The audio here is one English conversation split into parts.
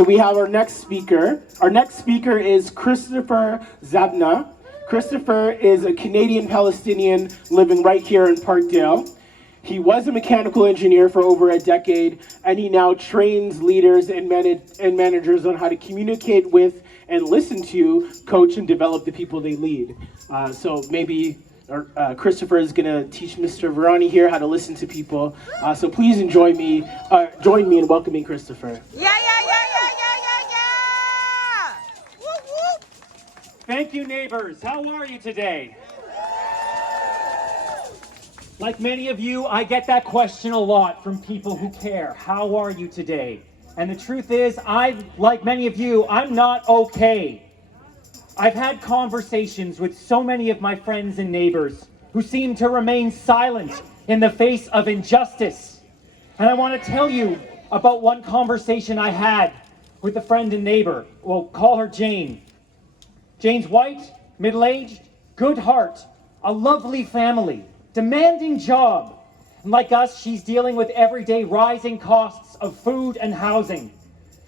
So we have our next speaker. Our next speaker is Christopher Zabna. Christopher is a Canadian Palestinian living right here in Parkdale. He was a mechanical engineer for over a decade, and he now trains leaders and managers on how to communicate with and listen to, coach, and develop the people they lead. So maybe Christopher is going to teach Mr. Varani here how to listen to people. So please join me in welcoming Christopher. Yeah! Woo, woo. Thank you, neighbors. How are you today? Like many of you, I get that question a lot from people who care. How are you today? And the truth is, like many of you, I'm not okay. I've had conversations with so many of my friends and neighbors who seem to remain silent in the face of injustice. And I want to tell you about one conversation I had with a friend and neighbor. We'll call her Jane. Jane's white, middle-aged, good heart, a lovely family, demanding job. And like us, she's dealing with everyday rising costs of food and housing.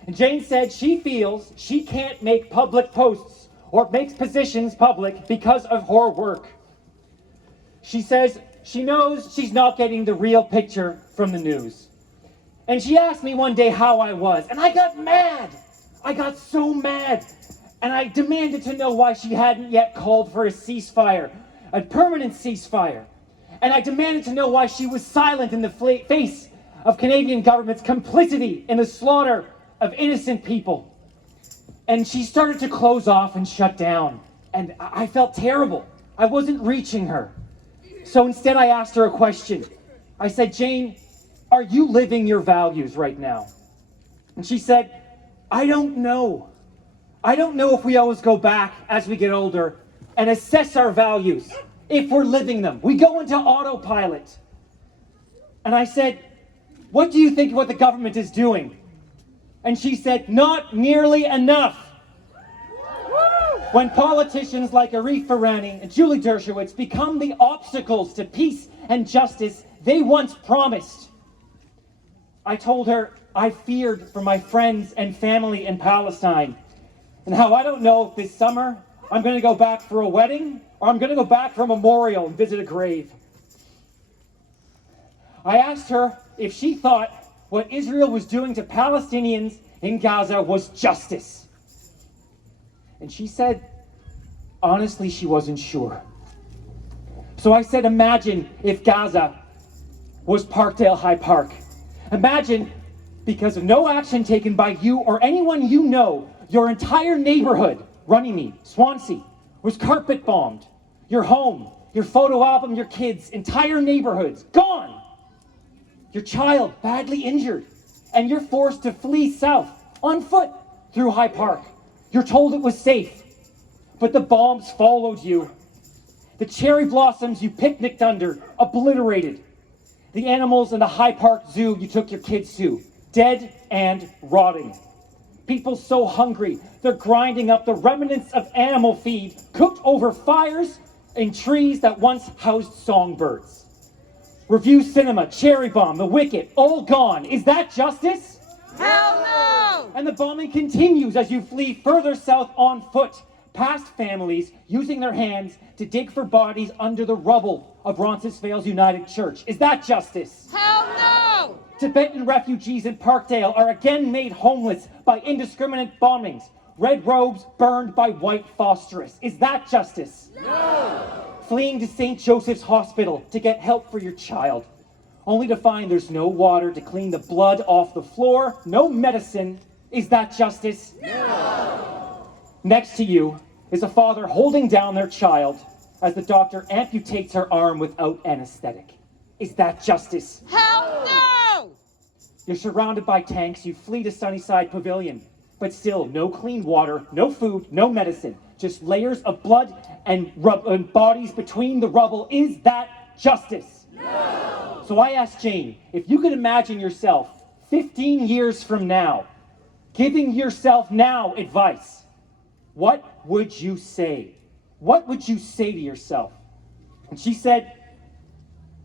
And Jane said she feels she can't make public posts or makes positions public because of her work. She says she knows she's not getting the real picture from the news. And she asked me one day how I was, and I got mad. I got so mad. And I demanded to know why she hadn't yet called for a ceasefire, a permanent ceasefire. And I demanded to know why she was silent in the face of Canadian government's complicity in the slaughter of innocent people. And she started to close off and shut down. And I felt terrible. I wasn't reaching her. So instead I asked her a question. I said, Jane, are you living your values right now? And she said, I don't know. I don't know if we always go back as we get older and assess our values. If we're living them, we go into autopilot. And I said, what do you think what the government is doing? And she said, not nearly enough. When politicians like Arif Virani and Julie Dershowitz become the obstacles to peace and justice they once promised. I told her I feared for my friends and family in Palestine, and how I don't know if this summer I'm going to go back for a wedding or I'm going to go back for a memorial and visit a grave. I asked her if she thought what Israel was doing to Palestinians in Gaza was justice. And she said, honestly, she wasn't sure. So I said, imagine if Gaza was Parkdale High Park. Imagine, because of no action taken by you or anyone you know, your entire neighborhood, Runnymede, Swansea, was carpet bombed. Your home, your photo album, your kids, entire neighborhoods, gone. Your child badly injured, and you're forced to flee south on foot through High Park. You're told it was safe, but the bombs followed you. The cherry blossoms you picnicked under, obliterated. The animals in the High Park Zoo you took your kids to, dead and rotting. People so hungry, they're grinding up the remnants of animal feed cooked over fires in trees that once housed songbirds. Review Cinema, Cherry Bomb, The Wicket, all gone. Is that justice? Hell no! And the bombing continues as you flee further south on foot, past families using their hands to dig for bodies under the rubble of Roncesvalles United Church. Is that justice? Hell no! Tibetan refugees in Parkdale are again made homeless by indiscriminate bombings. Red robes burned by white phosphorus. Is that justice? No! Fleeing to St. Joseph's Hospital to get help for your child, only to find there's no water to clean the blood off the floor, no medicine. Is that justice? No! Next to you is a father holding down their child as the doctor amputates her arm without anesthetic. Is that justice? Hell no! You're surrounded by tanks, you flee to Sunnyside Pavilion, but still no clean water, no food, no medicine, just layers of blood and bodies between the rubble. Is that justice? No! So I asked Jane, if you could imagine yourself 15 years from now, giving yourself now advice, what would you say? What would you say to yourself? And she said,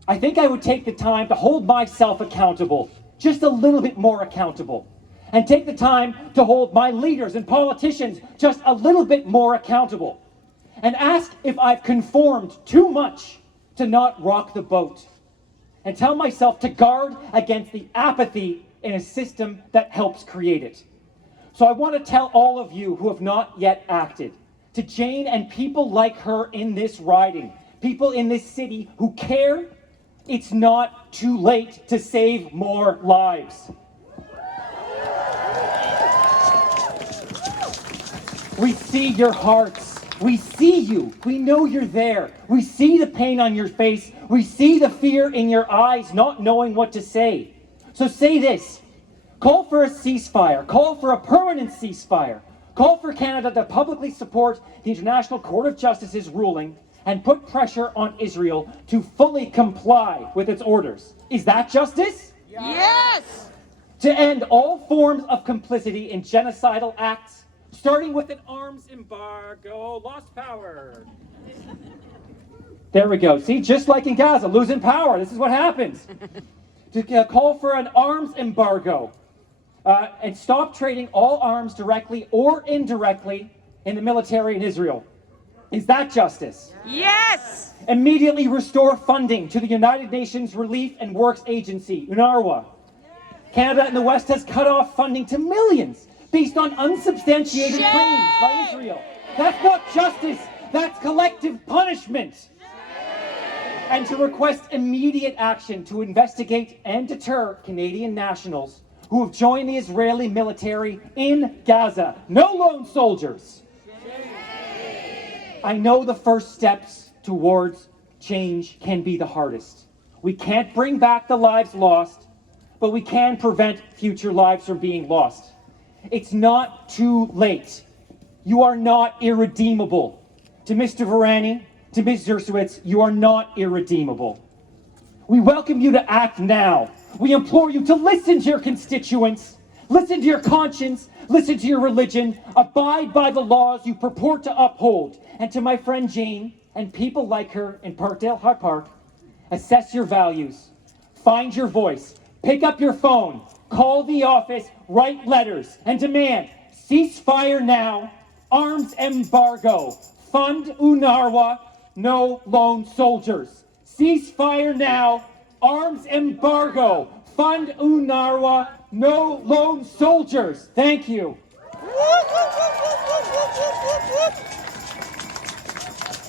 I think I would take the time to hold myself accountable, just a little bit more accountable. and take the time to hold my leaders and politicians just a little bit more accountable, and ask if I've conformed too much to not rock the boat, and tell myself to guard against the apathy in a system that helps create it. So I want to tell all of you who have not yet acted, to Jane and people like her in this riding, people in this city who care, it's not too late to save more lives. We see your hearts. We see you. We know you're there. We see the pain on your face. We see the fear in your eyes, not knowing what to say. So say this. Call for a ceasefire. Call for a permanent ceasefire. Call for Canada to publicly support the International Court of Justice's ruling and put pressure on Israel to fully comply with its orders. Is that justice? Yes! To end all forms of complicity in genocidal acts, starting with an arms embargo, lost power. There we go. See, just like in Gaza, losing power. This is what happens. To call for an arms embargo and stop trading all arms directly or indirectly in the military in Israel. Is that justice? Yes! Immediately restore funding to the United Nations Relief and Works Agency, UNRWA. Canada and the West has cut off funding to millions based on unsubstantiated claims by Israel. That's not justice, that's collective punishment. And to request immediate action to investigate and deter Canadian nationals who have joined the Israeli military in Gaza. No lone soldiers. I know the first steps towards change can be the hardest. We can't bring back the lives lost, but we can prevent future lives from being lost. It's not too late. You are not irredeemable. To Mr. Varani, to Ms. Dershowitz, you are not irredeemable. We welcome you to act now. We implore you to listen to your constituents, listen to your conscience, listen to your religion, abide by the laws you purport to uphold. And to my friend Jane and people like her in Parkdale High Park, assess your values, find your voice, pick up your phone, call the office, write letters, and demand ceasefire now, arms embargo, fund UNRWA, no lone soldiers. Ceasefire now, arms embargo, fund UNRWA, no lone soldiers. Thank you.